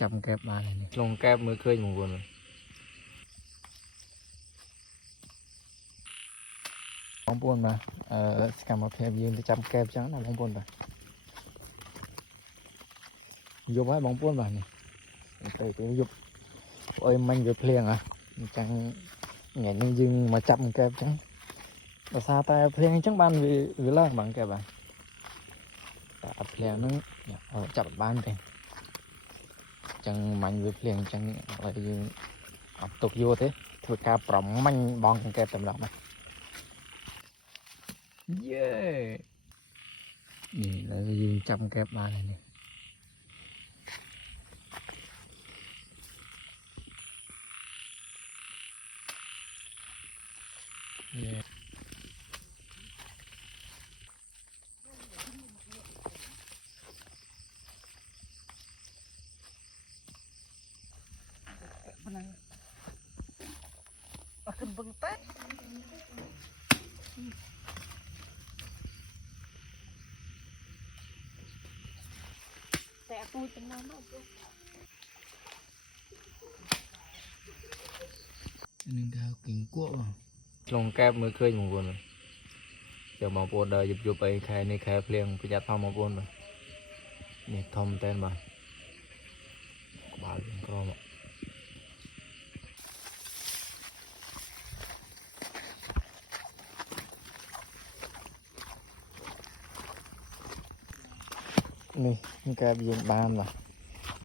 จับแก๊บมาเลยนี่ลงแก๊บมือเคยอยู่บนบองปูนมาสกัมมาเพียบยืนจะจับแก๊บจังนะบองปูนไปยุบไว้บองปูนไปนี่ไปยุบเอ้ยมันยุบเพลียงอ่ะจังเงี้ยยืนมาจับแก๊บจังภาษาแต่เพลียงจังบ้านหรือล่างบางแก๊บอ่ะแต่เพลียงนั้นจับบ้านไปจังมันยุบเพลียงจังอะไรยืนตกโยthế thôi ca prỏng manh bong cái tầm lọc này yeahนี่เราจะยืนจับแก๊บมาเลยเนี่ยขึ้นบึงเต้แต่ตูเป็นน้ำมากเลยนึงดาวกิ่งกั้วลงแก๊บมือเคยอยู่บนเดี๋ยวมาปวดเดินหยุบไปใครในใครเพลียงประหยัดทอมมาปนไปนี่ทอมเต้นมาบาดก็มานี่แก๊บยืนบานเหรอ